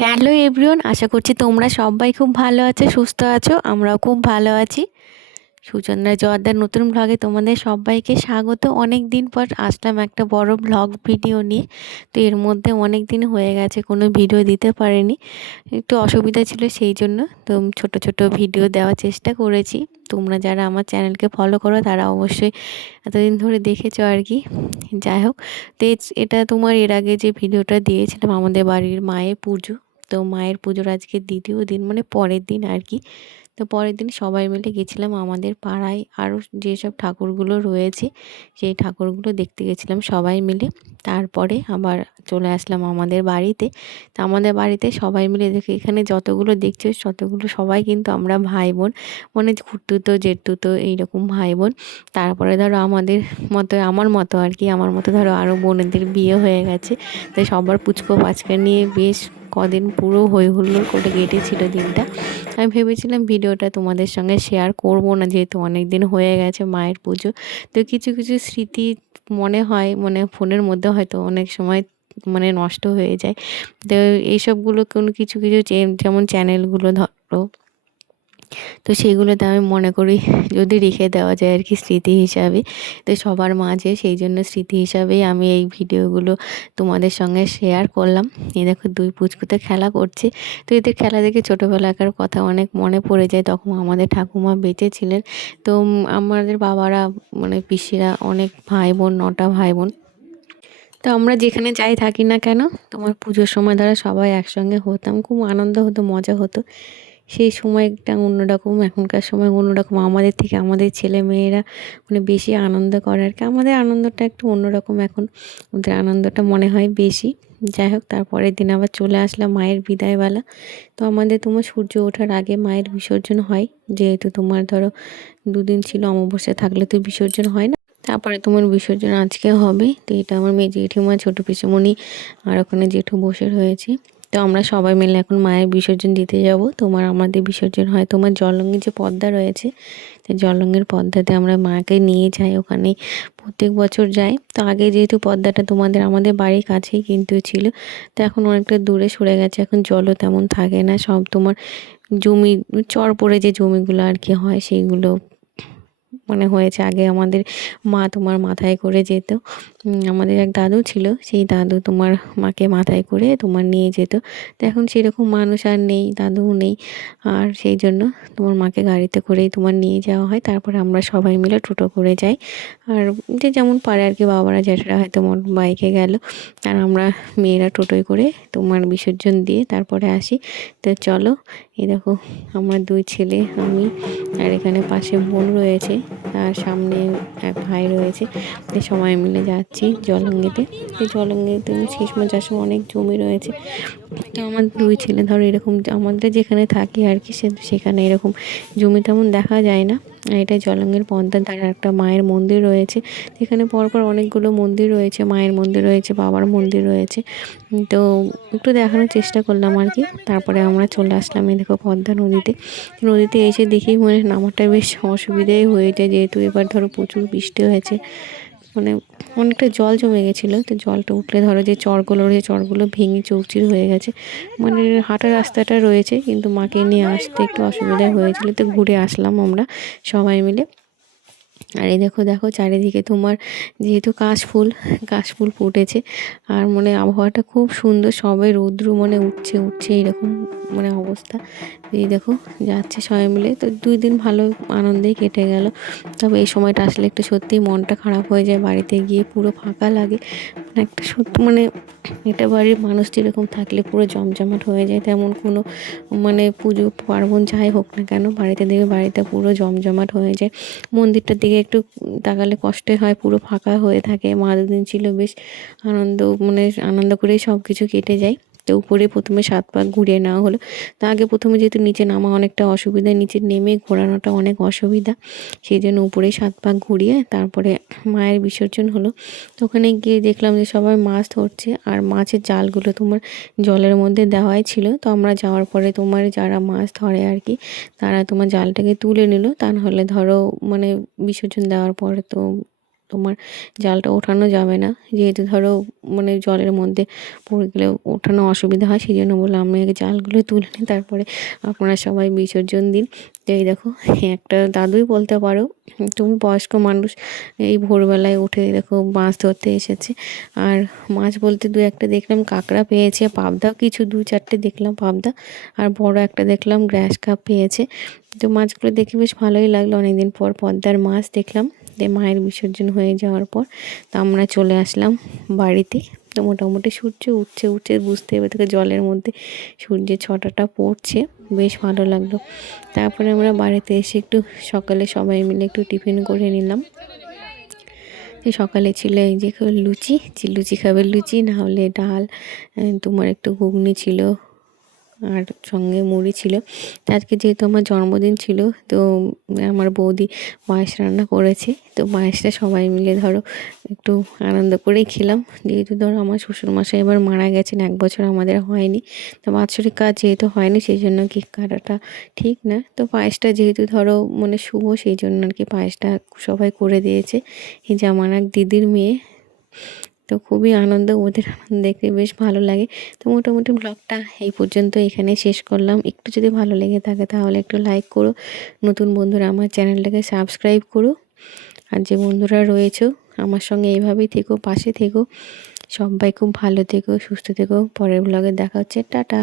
Hello everyone, আশা করছি তোমরা সবাই খুব ভালো আছো, সুস্থ আছো। আমরাও খুব ভালো আছি। সুচন্দ্রা জর্দার নতুন ব্লগে তোমাদের সবাইকে স্বাগত। অনেক দিন পর আসলাম একটা বড় ব্লগ ভিডিও নিয়ে। তো এর মধ্যে অনেক দিন হয়ে গেছে কোনো ভিডিও দিতে পারিনি, একটু অসুবিধা ছিল, সেই জন্য তো ছোট ছোট ভিডিও দেওয়ার চেষ্টা করেছি। তোমরা যারা আমার চ্যানেলকে ফলো করো তারা অবশ্যই এতদিন ধরে দেখেছো আর কি। যাই হোক, তো এটা তোমার এর আগে যে ভিডিওটা দিয়েছিলাম আমাদের বাড়ির মায়ের পুজো, তো মায়ের পুজোর আজকে দ্বিতীয় দিন, মানে পরের দিন আর কি। তো পরের দিন সবাই মিলে গেছিলাম আমাদের পাড়ায় আরও যেসব ঠাকুরগুলো রয়েছে সেই ঠাকুরগুলো দেখতে গেছিলাম সবাই মিলে। তারপরে আবার চলে আসলাম আমাদের বাড়িতে। তো আমাদের বাড়িতে সবাই মিলে দেখে এখানে যতগুলো দেখছো ততগুলো সবাই কিন্তু আমরা ভাই বোন, মানে খুড়তুতো জেঠতুতো এইরকম ভাই বোন। তারপরে ধরো আমাদের মতো, আমার মতো আর কি, আমার মতো ধরো আরও বোনেদের বিয়ে হয়ে গেছে। তাই সবার পুচকো পাচকা নিয়ে বেশ কদিন পুরো হই হুল্লোড় করে কেটেছিল দিনটা। আমি ভেবেছিলাম ভিডিওটা তোমাদের সঙ্গে শেয়ার করব না, যেহেতু অনেক দিন হয়ে গেছে মায়ের পুজো। তো কিছু কিছু স্মৃতি মনে হয়, মানে ফোনের মধ্যে হয়তো অনেক সময় মানে নষ্ট হয়ে যায়। তো এইসবগুলো কোনো কিছু কিছু যেমন চ্যানেলগুলো ধরো, তো সেগুলোতে আমি মনে করি যদি রেখে দেওয়া যায় আর কি স্মৃতি হিসাবে, তো সবার মাঝে, সেই জন্য স্মৃতি হিসাবেই আমি এই ভিডিওগুলো তোমাদের সঙ্গে শেয়ার করলাম। এই দেখো দুই পুচকুতে খেলা করছে। তো এদের খেলা দেখে ছোটোবেলাকার কথা অনেক মনে পড়ে যায়। তখন আমাদের ঠাকুমা বেঁচে ছিলেন। তো আমাদের বাবারা, মানে পিসিরা অনেক ভাই বোন, 9টা ভাই বোন। তো আমরা যেখানে যাই থাকি না কেন, তোমার পুজোর সময় ধরো সবাই একসঙ্গে হতাম, খুব আনন্দ হতো, মজা হতো। সেই সময়টা অন্যরকম, এখনকার সময় অন্যরকম। আমাদের থেকে আমাদের ছেলে মেয়েরা মানে বেশি আনন্দ করে আর কি। আমাদের আনন্দটা একটু অন্যরকম এখন, ওদের আনন্দটা মনে হয় বেশি। যাই হোক, তারপরের দিন আবার চলে আসলাম মায়ের বিদায়বেলা। তো আমাদের তোমার সূর্য ওঠার আগে মায়ের বিসর্জন হয়, যেহেতু তোমার ধরো দুদিন ছিল, অমাবস্যা থাকলে তো বিসর্জন হয় না। তারপরে তোমার বিসর্জন আজকে হবে। তো এটা আমার মেয়ে জেঠিমা, ছোটো পিসিমণি আর ওখানে জেঠু বসে রয়েছে। তো আমরা সবাই মিলে এখন মায়ের বিসর্জন দিতে যাব। আমাদের বিসর্জন হয় তোমার জলঙ্গি যে পদ্মা রয়েছে, তো জলঙ্গির পদ্মাতে আমরা মাকে নিয়ে যাই, ওখানে প্রত্যেক বছর যাই। তো আগে যেহেতু পদ্মাটা তোমাদের আমাদের বাড়ির কাছেই কিন্তু ছিল, তো এখন অনেকটা দূরে সরে গেছে, এখন জলও তেমন থাকে না, সব তোমার জমি, চর পড়ে যে জমিগুলো আর কি হয় সেইগুলো মানে হয়েছে। আগে আমাদের মা তোমার মাথায় করে যেত, আমাদের এক দাদু ছিল, সেই দাদু তোমার মাকে মাথায় করে তোমার নিয়ে যেত। তো এখন সেরকম মানুষ আর নেই, দাদুও নেই, আর সেই জন্য তোমার মাকে গাড়িতে করেই তোমার নিয়ে যাওয়া হয়। তারপরে আমরা সবাই মিলে টোটো করে যাই, আর যে যেমন পারে আর কি, বাবারা জ্যাঠারা হয়তো বাইকে গেল, আর আমরা মেয়েরা টোটোয় করে তোমার বিসর্জন দিয়ে তারপরে আসি। তো চলো, এই দেখো আমার দুই ছেলে, আমি, আর এখানে পাশে বোন রয়েছে, আর সামনে এক ভাই রয়েছে। তো সবাই মিলে যাচ্ছি জলঙ্গিতে। এই জলঙ্গিতে শেষ যাওয়ার সময় অনেক জমি রয়েছে। তো আমার দুই ছেলে ধরো এরকম, আমাদের যেখানে থাকি আর কি সেখানে এরকম জমি তেমন দেখা যায় না। আর এটা জলঙ্গির পদ্মার ধারে একটা মায়ের মন্দির রয়েছে। এখানে পরপর অনেকগুলো মন্দির রয়েছে, মায়ের মন্দির রয়েছে, বাবার মন্দির রয়েছে। তো একটু দেখানোর চেষ্টা করলাম আর কি। তারপরে আমরা চলে আসলাম এই দেখো পদ্মা নদীতে। নদীতে এসে দেখি মানে নামাটা বেশ অসুবিধাই হয়ে যায়, যেহেতু এবার ধরো প্রচুর বৃষ্টি হয়েছে, মানে অনেকটা জল জমে গেছিলো। তো জলটা উঠলে ধরো যে চরগুলো রয়েছে, চরগুলো ভেঙে চৌচির হয়ে গেছে, মানে হাঁটার রাস্তাটা রয়েছে, কিন্তু মাকে নিয়ে আসতে একটু অসুবিধা হয়েছিল। তো ঘুরে আসলাম আমরা সবাই মিলে। আর এই দেখো দেখো চারিদিকে তোমার যেহেতু কাশফুল, কাশফুল ফুটেছে, আর মানে আবহাওয়াটা খুব সুন্দর, সবে রৌদ্র মানে উঠছে উঠছে এরকম মানে অবস্থা। এই দেখো যাচ্ছে সবাই মিলে। তো 2 দিন ভালো আনন্দেই কেটে গেল। তবে এই সময়টা আসলে একটু সত্যিই মনটা খারাপ হয়ে যায়, বাড়িতে গিয়ে পুরো ফাঁকা লাগে। মানে একটা সত্যি মানে এটা বাড়ির মানুষ যেরকম থাকলে পুরো জমজমাট হয়ে যায়, তেমন কোনো মানে পুজো পার্বণ যাই হোক না কেন, বাড়িতে দেখবে বাড়িতে পুরো জমজমাট হয়ে যায়। মন্দিরটার দিকে একটু তাকালে কষ্টই হয়, পুরো ফাঁকা হয়ে থাকে। মা 2 দিন ছিল, বেশ আনন্দ, মানে আনন্দ করেই সব কিছু কেটে যায়। তো উপরে প্রথমে 7 পাক ঘুরিয়ে নেওয়া হলো। তা আগে প্রথমে যেহেতু নিচে নামা অনেকটা অসুবিধা, নিচে নেমে ঘোরানোটা অনেক অসুবিধা, সেই জন্য উপরে 7 পাক ঘুরিয়ে তারপরে মায়ের বিসর্জন হলো। তো ওখানে গিয়ে দেখলাম যে সবাই মাছ ধরছে, আর মাছের জালগুলো তোমার জলের মধ্যে দেওয়াই ছিল। তো আমরা যাওয়ার পরে তোমার যারা মাছ ধরে আর কি, তারা তোমার জালটাকে তুলে নিল, তা নাহলে ধরো মানে বিসর্জন দেওয়ার পরে তো তোমার জালটা ওঠানো যাবে না, যেহেতু ধরো মানে জলের মধ্যে পড়ে গেলে ওঠানো অসুবিধা হয়, সেই জন্য বললাম আমি আগে জালগুলো তুলে নিই, তারপরে আপনারা সবাই বিসর্জন দিন। তো এই দেখো একটা দাদুই বলতে পারো, তুমি বয়স্ক মানুষ, এই ভোরবেলায় উঠে দেখো মাছ ধরতে এসেছে। আর মাছ বলতে দু একটা দেখলাম কাঁকড়া পেয়েছে, পাবদা কিছু দু চারটে দেখলাম পাবদা, আর বড় একটা দেখলাম গ্রাস কাপ পেয়েছে। তো মাছগুলো দেখে বেশ ভালোই লাগলো, অনেকদিন পর পদ্মার মাছ দেখলাম। দিয়ে মায়ের বিসর্জন হয়ে যাওয়ার পর তো আমরা চলে আসলাম বাড়িতে। তো মোটামুটি সূর্য উঠছে উঠছে বুঝতে হবে, থেকে জলের মধ্যে সূর্যের ছটাটা পড়ছে, বেশ ভালো লাগলো। তারপরে আমরা বাড়িতে এসে একটু সকালে সবাই মিলে একটু টিফিন করে নিলাম। সকালে ছিল এই যে লুচি, লুচি খাবে লুচি, না হলে ডাল, তোমার একটু ঘুগনি ছিল, আর সঙ্গে মুড়ি ছিল। তো আজকে যেহেতু আমার জন্মদিন ছিল, তো আমার বৌদি পায়েস রান্না করেছে, তো পায়েসটা সবাই মিলে ধরো একটু আনন্দ করেই খেলাম। যেহেতু ধরো আমার শ্বশুরমশাই এবার মারা গেছেন, 1 বছর আমাদের হয়নি, তো বাৎসরিক কাজ যেহেতু হয়নি সেই জন্য কেক কাটাটা ঠিক না। তো পায়েসটা যেহেতু ধরো মানে শুভ, সেই জন্য আর কি পায়েসটা সবাই করে দিয়েছে। এই যে আমার এক দিদির মেয়ে, তো খুবই আনন্দ, ওদের আনন্দ দেখতে বেশ ভালো লাগে। তো মোটামুটি ব্লগটা এই পর্যন্ত এখানে শেষ করলাম। একটু যদি ভালো লেগে থাকে তাহলে একটু লাইক করো, নতুন বন্ধুরা আমার চ্যানেলটাকে সাবস্ক্রাইব করো, আর যে বন্ধুরা রয়েছো আমার সঙ্গে এইভাবেই থেকো, পাশে থেকো। সবাই খুব ভালো থেকো, সুস্থ থেকো। পরের ব্লগে দেখা হচ্ছে, টাটা।